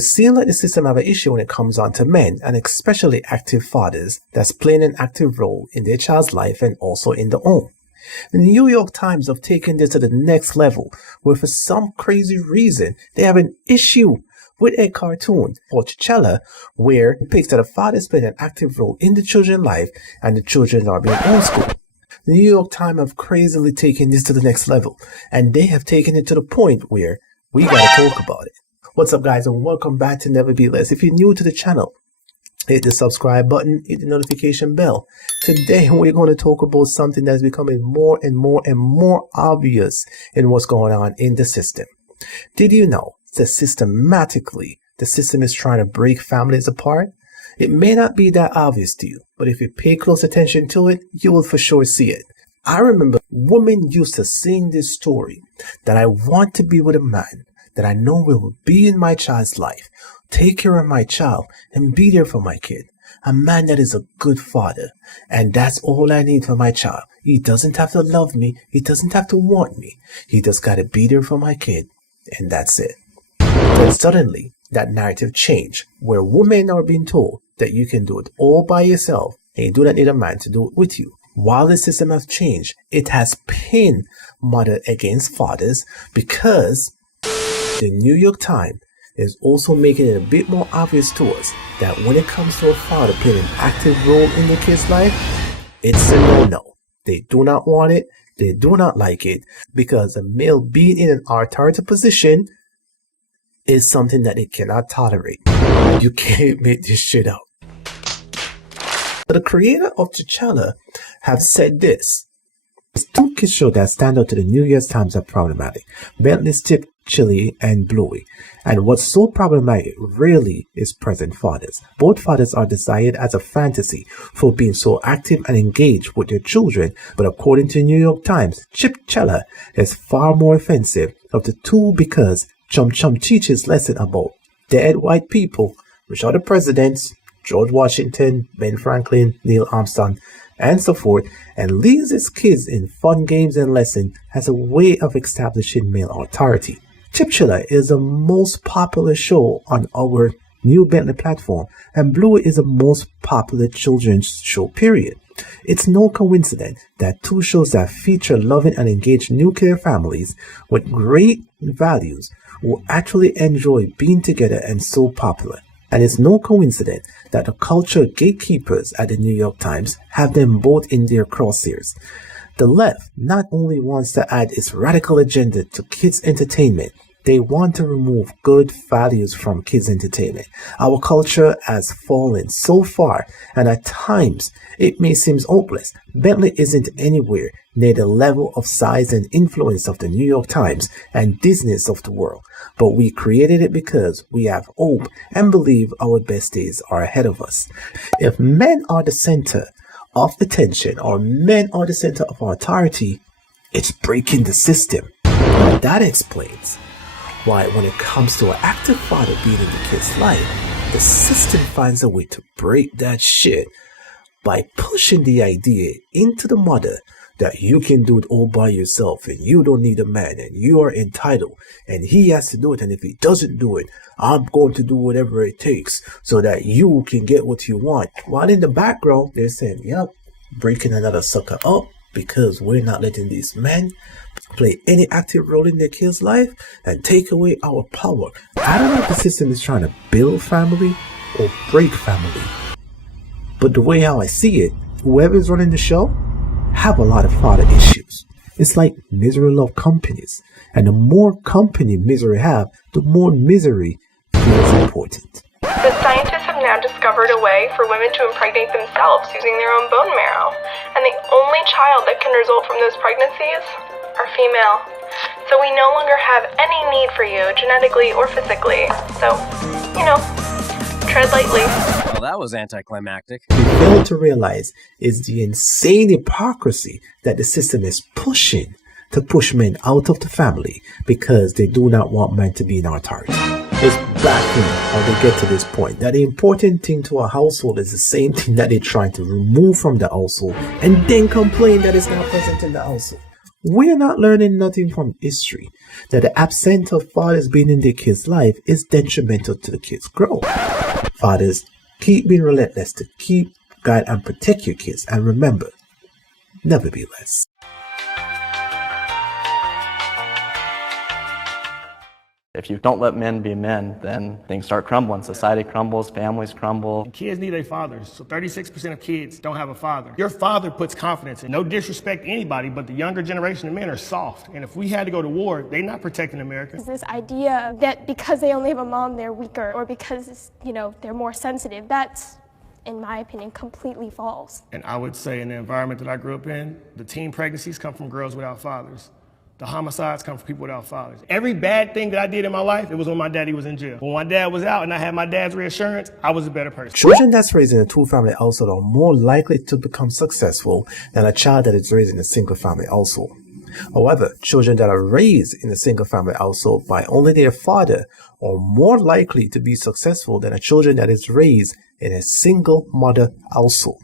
It seems like the system have an issue when it comes on to men, and especially active fathers that's playing an active role in their child's life and also in their own. The New York Times have taken this to the next level, where for some crazy reason they have an issue with a cartoon called T'Challa, where it depicts that a father is playing an active role in the children's life and the children are being homeschooled. The New York Times have crazily taken this to the next level, and they have taken it to the point where we gotta talk about it. What's up, guys, and welcome back to Never Be Less. If you're new to the channel, hit the subscribe button, hit the notification bell. Today, we're going to talk about something that's becoming more and more obvious in what's going on in the system. Did you know that systematically, the system is trying to break families apart? It may not be that obvious to you, but if you pay close attention to it, you will for sure see it. I remember women used to sing this story that I want to be with a man that I know will be in my child's life, take care of my child, and be there for my kid. A man that is a good father. And that's all I need for my child. He doesn't have to love me. He doesn't have to want me. He just got to be there for my kid. And that's it. Then suddenly, that narrative changed, where women are being told that you can do it all by yourself, and you do not need a man to do it with you. While the system has changed, it has pinned mother against fathers, because the New York Times is also making it a bit more obvious to us that when it comes to a father playing an active role in the kid's life, it's a no-no. They do not want it. They do not like it, because a male being in an authoritative position is something that they cannot tolerate. You can't make this shit up. The creator of T'Challa have said this. There's two kids shows that stand out to the New York Times are problematic. Bentley's Tip, Chili, and Bluey. And what's so problematic really is present fathers. Both fathers are desired as a fantasy for being so active and engaged with their children, but according to the New York Times, T'Challa is far more offensive of the two, because Chum Chum teaches lesson about dead white people, which are the presidents, George Washington, Ben Franklin, Neil Armstrong, and so forth, and leaves his kids in fun games and lessons as a way of establishing male authority. T'Challa is the most popular show on our new Bentley platform, and Bluey is the most popular children's show, period. It's no coincidence that two shows that feature loving and engaged nuclear families with great values will actually enjoy being together and so popular. And it's no coincidence that the culture gatekeepers at the New York Times have them both in their crosshairs. The left not only wants to add its radical agenda to kids' entertainment, they want to remove good values from kids' entertainment. Our culture has fallen so far, and at times it may seem hopeless. Bentley isn't anywhere near the level of size and influence of the New York Times and Disney's of the world. But we created it because we have hope and believe our best days are ahead of us. If men are the center of attention, or men are the center of authority, it's breaking the system. Now that explains why when it comes to an active father being in the kid's life, the system finds a way to break that shit by pushing the idea into the mother that you can do it all by yourself and you don't need a man and you are entitled and he has to do it, and if he doesn't do it, I'm going to do whatever it takes so that you can get what you want. While in the background, they're saying, yep, breaking another sucker up because we're not letting these men play any active role in their kids' life and take away our power. I don't know if the system is trying to build family or break family, but the way how I see it, whoever is running the show have a lot of father issues. It's like misery love companies, and the more company misery have, the more misery feels important. The scientists have now discovered a way for women to impregnate themselves using their own bone marrow, and the only child that can result from those pregnancies are female. So we no longer have any need for you, genetically or physically. So, tread lightly. Well, that was anticlimactic. What we fail to realize is the insane hypocrisy that the system is pushing to push men out of the family because they do not want men to be in authority. It's baffling how they get to this point, that the important thing to a household is the same thing that they're trying to remove from the household and then complain that it's not present in the household. We are not learning nothing from history that the absence of fathers being in their kids' life is detrimental to the kids' growth. Fathers, keep being relentless to keep, guide, and protect your kids. And remember, never be less. If you don't let men be men, then things start crumbling. Society crumbles, families crumble. Kids need their fathers. So 36% of kids don't have a father. Your father puts confidence in. No disrespect to anybody, but the younger generation of men are soft. And if we had to go to war, they're not protecting America. This idea that because they only have a mom, they're weaker, or because, they're more sensitive, that's, in my opinion, completely false. And I would say in the environment that I grew up in, the teen pregnancies come from girls without fathers. The homicides come from people without fathers. Every bad thing that I did in my life, it was when my daddy was in jail. When my dad was out and I had my dad's reassurance, I was a better person. Children that's raised in a two-family household are more likely to become successful than a child that is raised in a single-family household. However, children that are raised in a single-family household by only their father are more likely to be successful than a children that is raised in a single-mother household.